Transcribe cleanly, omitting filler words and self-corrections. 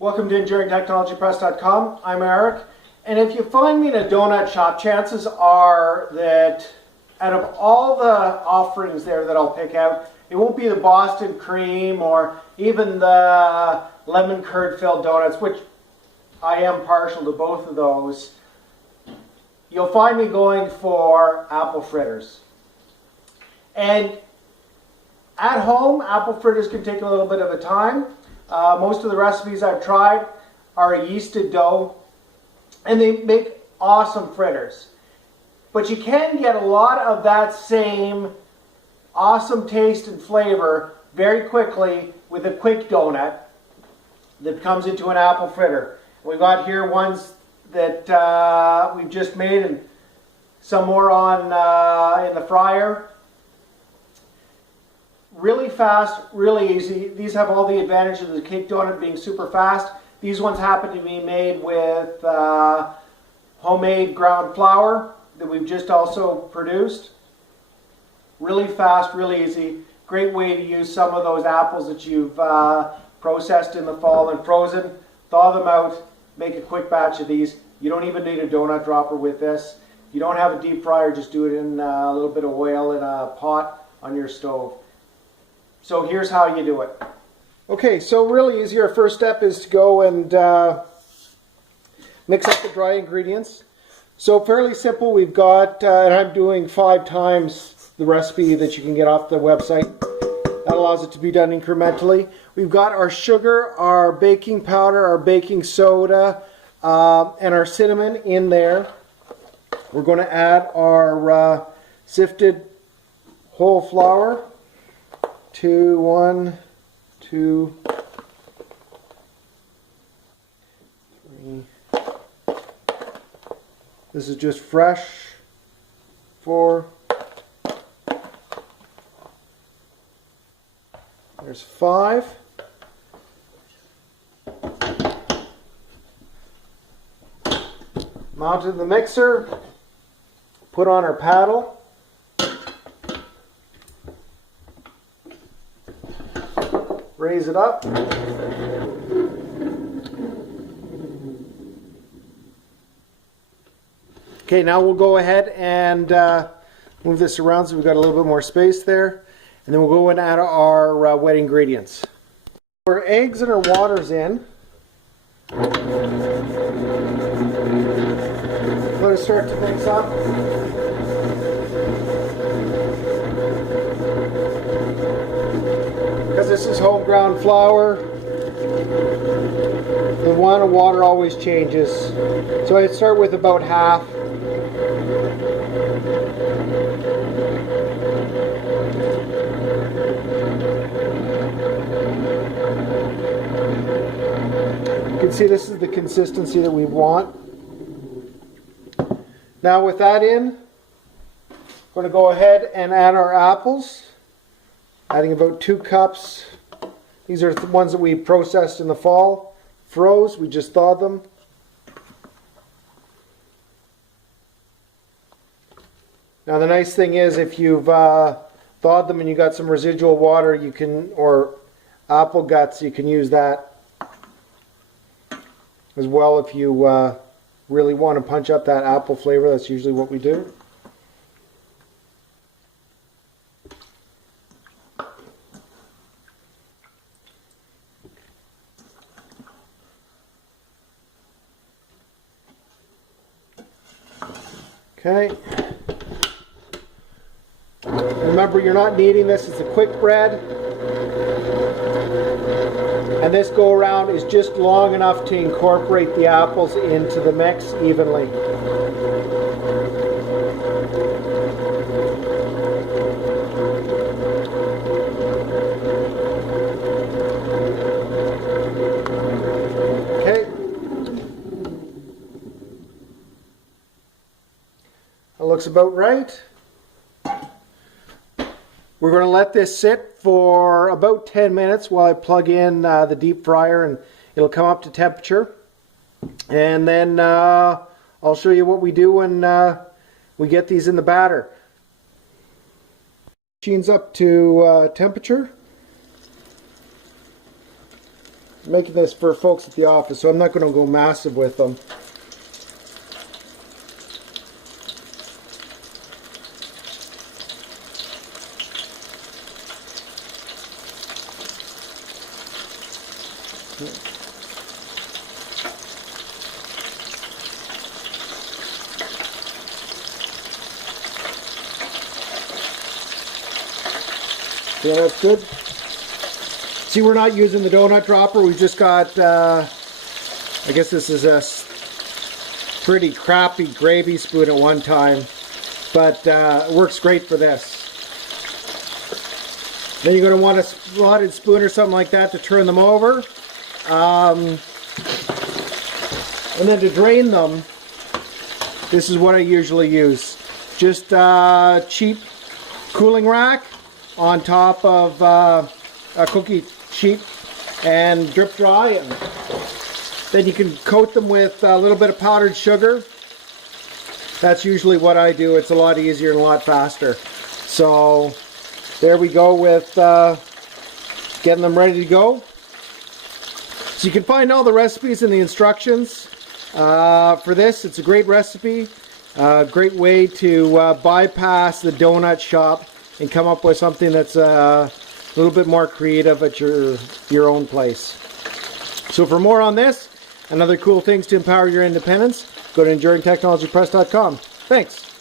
Welcome to EnduringTechnologyPress.com. I'm Eric, and if you find me in a donut shop, chances are that out of all the offerings there that I'll pick out, it won't be the Boston cream or even the lemon curd filled donuts, which I am partial to both of those. You'll find me going for apple fritters. And at home, apple fritters can take a little bit of a time. Most of the recipes I've tried are a yeasted dough, and they make awesome fritters. But you can get a lot of that same awesome taste and flavor very quickly with a quick donut that comes into an apple fritter. We've got here ones that we've just made, and some more on in the fryer. Really fast, really easy. These have all the advantages of the cake donut being super fast. These ones happen to be made with homemade ground flour that we've just also produced. Really fast, really easy. Great way to use some of those apples that you've processed in the fall and frozen. Thaw them out, make a quick batch of these. You don't even need a donut dropper with this. If you don't have a deep fryer, just do it in a little bit of oil in a pot on your stove. So here's how you do it. Okay, so really easy. Our first step is to go and mix up the dry ingredients. So fairly simple. We've got, and I'm doing 5 times the recipe that you can get off the website. That allows it to be done incrementally. We've got our sugar, our baking powder, our baking soda, and our cinnamon in there. We're going to add our sifted whole flour. 1, 2, 3. This is just fresh. 4. There's 5. Mount in the mixer. Put on our paddle. Raise it up. Okay, now we'll go ahead and move this around so we've got a little bit more space there. And then we'll go and add our wet ingredients. Our eggs and our water's in. Let us start to mix up. Because this is home ground flour, the amount of water always changes. So I'd start with about half. You can see this is the consistency that we want. Now with that in, I'm going to go ahead and add our apples. Adding about 2 cups. These are the ones that we processed in the fall. Froze, we just thawed them. Now the nice thing is if you've thawed them and you got some residual water, you can, or apple guts, you can use that as well if you really want to punch up that apple flavor. That's usually what we do. Okay. Remember, you're not kneading this, it's a quick bread. And this go around is just long enough to incorporate the apples into the mix evenly. Okay. That looks about right. We're going to let this sit for about 10 minutes while I plug in the deep fryer, and it'll come up to temperature. And then I'll show you what we do when we get these in the batter. Machine's up to temperature. making this for folks at the office, so I'm not going to go massive with them. Yeah, that's good. See, we're not using the donut dropper. We've just got, I guess this is a pretty crappy gravy spoon at one time, but it works great for this. Then you're going to want a slotted spoon or something like that to turn them over. And then to drain them, this is what I usually use. Just a cheap cooling rack on top of a cookie sheet and drip dry, and then you can coat them with a little bit of powdered sugar. That's usually what I do. It's a lot easier and a lot faster. So there we go with getting them ready to go. So you can find all the recipes and the instructions for this. It's a great recipe, great way to bypass the donut shop and come up with something that's a little bit more creative at your own place. So for more on this and other cool things to empower your independence, go to enduringtechnologypress.com. Thanks.